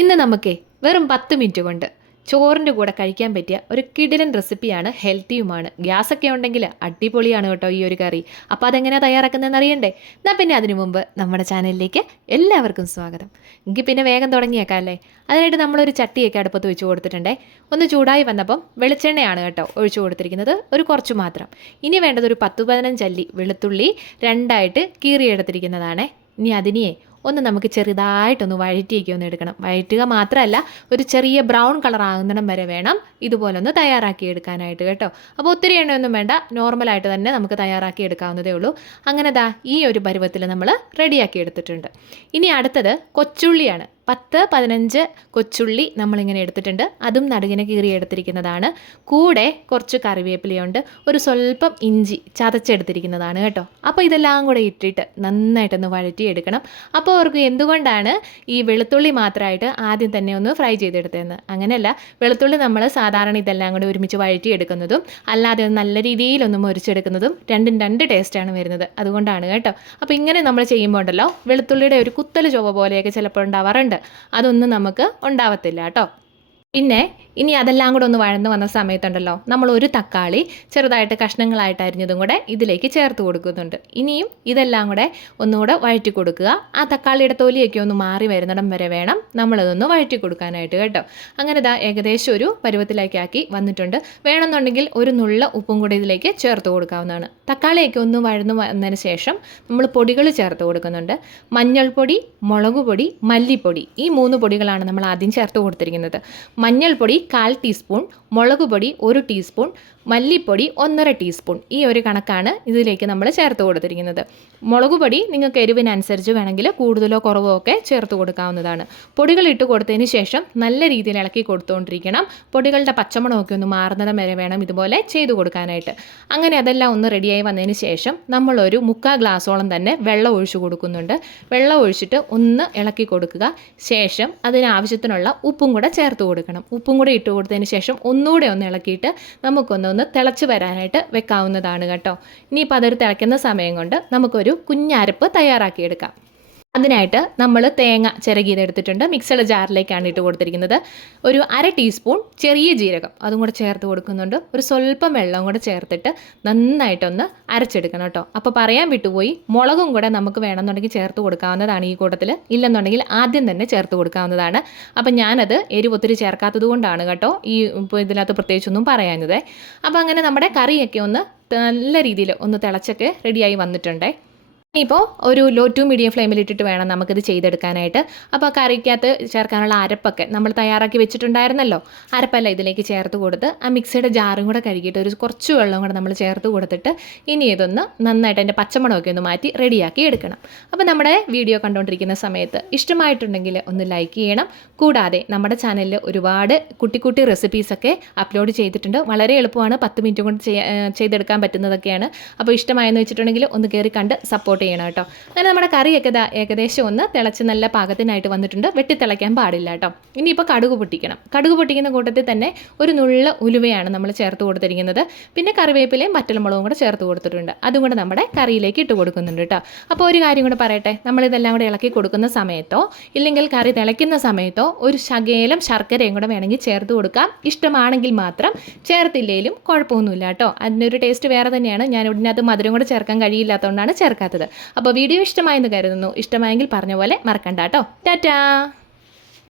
ഇന്ന് നമുക്കേ വെറും 10 മിനിറ്റ് കൊണ്ട് ചോറിൻ്റെ കൂടെ കഴിക്കാൻ പറ്റിയ ഒരു കിടിലൻ റെസിപ്പിയാണ്, ഹെൽത്തിയുമാണ്. ഗ്യാസൊക്കെ ഉണ്ടെങ്കിൽ അടിപൊളിയാണ് കേട്ടോ ഈ ഒരു കറി. അപ്പോൾ അതെങ്ങനെയാണ് തയ്യാറാക്കുന്നതെന്ന് അറിയണ്ടേ? എന്നാൽ പിന്നെ അതിനു മുമ്പ് നമ്മുടെ ചാനലിലേക്ക് എല്ലാവർക്കും സ്വാഗതം. എങ്കിൽ പിന്നെ വേഗം തുടങ്ങിയേക്കാം അല്ലേ? അതിനായിട്ട് നമ്മളൊരു ചട്ടിയൊക്കെ അടുപ്പത്ത് വെച്ച് കൊടുത്തിട്ടുണ്ടേ. ഒന്ന് ചൂടായി വന്നപ്പം വെളിച്ചെണ്ണയാണ് കേട്ടോ ഒഴിച്ചു കൊടുത്തിരിക്കുന്നത്, ഒരു കുറച്ച് മാത്രം. ഇനി വേണ്ടത് ഒരു 10-15 അല്ലി വെളുത്തുള്ളി രണ്ടായിട്ട് കീറിയെടുത്തിരിക്കുന്നതാണ്. ഇനി അതിനെ ഒന്ന് നമുക്ക് ചെറുതായിട്ടൊന്ന് വഴറ്റിയൊക്കെ ഒന്ന് എടുക്കണം. വഴറ്റുക മാത്രമല്ല, ഒരു ചെറിയ ബ്രൗൺ കളർ ആകുന്നിടം വരെ വേണം ഇതുപോലെ ഒന്ന് തയ്യാറാക്കി എടുക്കാനായിട്ട് കേട്ടോ. അപ്പോൾ ഒത്തിരി എണ്ണയൊന്നും വേണ്ട, നോർമലായിട്ട് തന്നെ നമുക്ക് തയ്യാറാക്കി എടുക്കാവുന്നതേ ഉള്ളൂ. അങ്ങനെ ദാ ഈ ഒരു പരുവത്തിൽ നമ്മൾ റെഡിയാക്കി എടുത്തിട്ടുണ്ട്. ഇനി അടുത്തത് കൊച്ചുള്ളിയാണ്. 10-15 കൊച്ചുള്ളി നമ്മളിങ്ങനെ എടുത്തിട്ടുണ്ട്. അതും നടുകിനെ കീറി എടുത്തിരിക്കുന്നതാണ്. കൂടെ കുറച്ച് കറിവേപ്പിലയുണ്ട്, ഒരു സ്വല്പം ഇഞ്ചി ചതച്ചെടുത്തിരിക്കുന്നതാണ് കേട്ടോ. അപ്പോൾ ഇതെല്ലാം കൂടെ ഇട്ടിട്ട് നന്നായിട്ടൊന്ന് വഴറ്റിയെടുക്കണം. അപ്പോൾ അവർക്ക് എന്തുകൊണ്ടാണ് ഈ വെളുത്തുള്ളി മാത്രമായിട്ട് ആദ്യം തന്നെ ഒന്ന് ഫ്രൈ ചെയ്തെടുത്തതെന്ന്? അങ്ങനെയല്ല, വെളുത്തുള്ളി നമ്മൾ സാധാരണ ഇതെല്ലാം കൂടെ ഒരുമിച്ച് വഴറ്റിയെടുക്കുന്നതും അല്ലാതെ നല്ല രീതിയിലൊന്ന് മുരിച്ചെടുക്കുന്നതും രണ്ടും രണ്ട് ടേസ്റ്റാണ് വരുന്നത്. അതുകൊണ്ടാണ് കേട്ടോ. അപ്പോൾ ഇങ്ങനെ നമ്മൾ ചെയ്യുമ്പോൾ ഉണ്ടല്ലോ, വെളുത്തുള്ളിയുടെ ഒരു കുത്തൽ ചുവ പോലെയൊക്കെ ചിലപ്പോൾ ഉണ്ടാവാറുണ്ട്. അതൊന്നും നമുക്ക് ഉണ്ടാവത്തില്ല കേട്ടോ. പിന്നെ ഇനി അതെല്ലാം കൂടെ ഒന്ന് വഴന്ന് വന്ന സമയത്തുണ്ടല്ലോ, നമ്മൾ ഒരു തക്കാളി ചെറുതായിട്ട് കഷ്ണങ്ങളായിട്ട് അരിഞ്ഞതും കൂടെ ഇതിലേക്ക് ചേർത്ത് കൊടുക്കുന്നുണ്ട്. ഇനിയും ഇതെല്ലാം കൂടെ ഒന്നുകൂടെ വഴറ്റി കൊടുക്കുക. ആ തക്കാളിയുടെ തൊലിയൊക്കെ ഒന്ന് മാറി വരുന്നിടം വരെ വേണം നമ്മളതൊന്ന് വഴറ്റി കൊടുക്കാനായിട്ട് കേട്ടോ. അങ്ങനെ ഇതാ ഏകദേശം ഒരു പരുവത്തിലേക്കാക്കി വന്നിട്ടുണ്ട്. വേണമെന്നുണ്ടെങ്കിൽ ഒരു നുള്ള ഉപ്പും കൂടി ഇതിലേക്ക് ചേർത്ത് കൊടുക്കാവുന്നതാണ്. തക്കാളിയൊക്കെ ഒന്ന് വഴന്ന് വന്നതിന് ശേഷം നമ്മൾ പൊടികൾ ചേർത്ത് കൊടുക്കുന്നുണ്ട്. മഞ്ഞൾപ്പൊടി, മുളക് പൊടി, മല്ലിപ്പൊടി, ഈ 3 പൊടികളാണ് നമ്മൾ ആദ്യം ചേർത്ത് കൊടുത്തിരിക്കുന്നത്. മഞ്ഞൾപ്പൊടി 1/4 ടീസ്പൂൺ, മുളക് പൊടി 1 ടീസ്പൂൺ, മല്ലിപ്പൊടി 1.5 ടീസ്പൂൺ. ഈ ഒരു കണക്കാണ് ഇതിലേക്ക് നമ്മൾ ചേർത്ത് കൊടുത്തിരിക്കുന്നത്. മുളക് പൊടി നിങ്ങൾക്ക് എരിവിനനുസരിച്ച് വേണമെങ്കിൽ കൂടുതലോ കുറവോ ഒക്കെ ചേർത്ത് കൊടുക്കാവുന്നതാണ്. പൊടികൾ ഇട്ട് കൊടുത്തതിന് ശേഷം നല്ല രീതിയിൽ ഇളക്കി കൊടുത്തുകൊണ്ടിരിക്കണം. പൊടികളുടെ പച്ചമണമൊക്കെ ഒന്ന് മാറുന്നിടം വരെ വേണം ഇതുപോലെ ചെയ്ത് കൊടുക്കാനായിട്ട്. അങ്ങനെ അതെല്ലാം ഒന്ന് റെഡിയായി വന്നതിന് ശേഷം നമ്മളൊരു 3/4 ഗ്ലാസോളം തന്നെ വെള്ളം ഒഴിച്ചു കൊടുക്കുന്നുണ്ട്. വെള്ളം ഒഴിച്ചിട്ട് ഒന്ന് ഇളക്കി കൊടുക്കുക. ശേഷം അതിനാവശ്യത്തിനുള്ള ഉപ്പും കൂടെ ചേർത്ത് കൊടുക്കണം. ഉപ്പും കൂടെ ഇട്ട് കൊടുത്തതിന് ശേഷം ഒന്നുകൂടെ ഒന്ന് ഇളക്കിയിട്ട് നമുക്കൊന്ന് തിളച്ച് വരാനായിട്ട് വെക്കാവുന്നതാണ് കേട്ടോ. ഇനിയിപ്പോൾ അതൊരു തിളയ്ക്കുന്ന സമയം കൊണ്ട് നമുക്കൊരു കുഞ്ഞരപ്പ് തയ്യാറാക്കിയെടുക്കാം. അതിനായിട്ട് നമ്മൾ തേങ്ങ ചിരകിയതെടുത്തിട്ടുണ്ട്. മിക്സഡ് ജാറിലേക്കാണ് ഇട്ട് കൊടുത്തിരിക്കുന്നത്. ഒരു 1/2 ടീസ്പൂൺ ചെറിയ ജീരകം അതും കൂടെ ചേർത്ത് കൊടുക്കുന്നുണ്ട്. ഒരു സ്വല്പം വെള്ളം കൂടെ ചേർത്തിട്ട് നന്നായിട്ടൊന്ന് അരച്ചെടുക്കണം കേട്ടോ. അപ്പോൾ പറയാൻ വിട്ടുപോയി, മുളകും കൂടെ നമുക്ക് വേണമെന്നുണ്ടെങ്കിൽ ചേർത്ത് കൊടുക്കാവുന്നതാണ് ഈ കൂട്ടത്തിൽ. ഇല്ലെന്നുണ്ടെങ്കിൽ ആദ്യം തന്നെ ചേർത്ത് കൊടുക്കാവുന്നതാണ്. അപ്പം ഞാനത് എരിവ് ഒത്തിരി ചേർക്കാത്തത് കൊണ്ടാണ് കേട്ടോ ഈ ഇപ്പോൾ ഇതിനകത്ത് പ്രത്യേകിച്ചൊന്നും പറയാഞ്ഞത്. അപ്പോൾ അങ്ങനെ നമ്മുടെ കറിയൊക്കെ ഒന്ന് നല്ല രീതിയിൽ ഒന്ന് തിളച്ചൊക്കെ റെഡിയായി വന്നിട്ടുണ്ടേ. ഇപ്പോൾ ഒരു ലോ ടു മീഡിയം ഫ്ലെയിമിൽ ഇട്ടിട്ട് വേണം നമുക്കിത് ചെയ്തെടുക്കാനായിട്ട്. അപ്പോൾ കറിക്കകത്ത് ചേർക്കാനുള്ള അരപ്പൊക്കെ നമ്മൾ തയ്യാറാക്കി വെച്ചിട്ടുണ്ടായിരുന്നല്ലോ, അരപ്പല്ല ഇതിലേക്ക് ചേർത്ത് കൊടുത്ത് ആ മിക്സിയുടെ ജാറും കൂടെ കഴുകിയിട്ട് ഒരു കുറച്ച് വെള്ളം കൂടെ നമ്മൾ ചേർത്ത് കൊടുത്തിട്ട് ഇനി ഇതൊന്ന് നന്നായിട്ട് അതിൻ്റെ പച്ചമണമൊക്കെ ഒന്ന് മാറ്റി റെഡിയാക്കി എടുക്കണം. അപ്പോൾ നമ്മുടെ വീഡിയോ കണ്ടുകൊണ്ടിരിക്കുന്ന സമയത്ത് ഇഷ്ടമായിട്ടുണ്ടെങ്കിൽ ഒന്ന് ലൈക്ക് ചെയ്യണം. കൂടാതെ നമ്മുടെ ചാനലിൽ ഒരുപാട് കുട്ടി റെസിപ്പീസൊക്കെ അപ്ലോഡ് ചെയ്തിട്ടുണ്ട്. വളരെ എളുപ്പമാണ്, 10 മിനിറ്റ് കൊണ്ട് ചെയ്തെടുക്കാൻ പറ്റുന്നതൊക്കെയാണ്. അപ്പോൾ ഇഷ്ടമായെന്ന് വെച്ചിട്ടുണ്ടെങ്കിൽ ഒന്ന് കയറി കണ്ട് സപ്പോർട്ട് ചെയ്യണം കേട്ടോ. അങ്ങനെ നമ്മുടെ കറിയൊക്കെ ഏകദേശം ഒന്ന് തിളച്ച് നല്ല പാകത്തിനായിട്ട് വന്നിട്ടുണ്ട്. വെട്ടി തിളയ്ക്കാൻ പാടില്ല കേട്ടോ. ഇനിയിപ്പോൾ കടുക് പൊട്ടിക്കണം. കടുക് പൊട്ടിക്കുന്ന കൂട്ടത്തിൽ തന്നെ ഒരു നുള്ള ഉലുവയാണ് നമ്മൾ ചേർത്ത് കൊടുത്തിരിക്കുന്നത്. പിന്നെ കറിവേപ്പിലയും വറ്റൽമുളകും കൂടെ ചേർത്ത് കൊടുത്തിട്ടുണ്ട്. അതും കൂടെ നമ്മുടെ കറിയിലേക്ക് ഇട്ട് കൊടുക്കുന്നുണ്ട് കേട്ടോ. അപ്പോൾ ഒരു കാര്യം കൂടെ പറയട്ടെ, നമ്മളിതെല്ലാം കൂടെ ഇളക്കി കൊടുക്കുന്ന സമയത്തോ ഇല്ലെങ്കിൽ കറി തിളയ്ക്കുന്ന സമയത്തോ ഒരു ശകലം ശർക്കരയും കൂടെ വേണമെങ്കിൽ ചേർത്ത് കൊടുക്കാം. ഇഷ്ടമാണെങ്കിൽ മാത്രം, ചേർത്തില്ലെങ്കിലും കുഴപ്പമൊന്നുമില്ല കേട്ടോ. അതിൻ്റെ ഒരു ടേസ്റ്റ് വേറെ തന്നെയാണ്. ഞാൻ ഇതിനകത്ത് മധുരം കൂടെ ചേർക്കാൻ കഴിയില്ലാത്തതുകൊണ്ടാണ് ചേർക്കാത്തത്. അപ്പോൾ വീഡിയോ ഇഷ്ടമായെന്ന് കരുതുന്നു. ഇഷ്ടമായെങ്കിൽ പറഞ്ഞ പോലെ മറക്കണ്ട കേട്ടോ. ടാറ്റാ.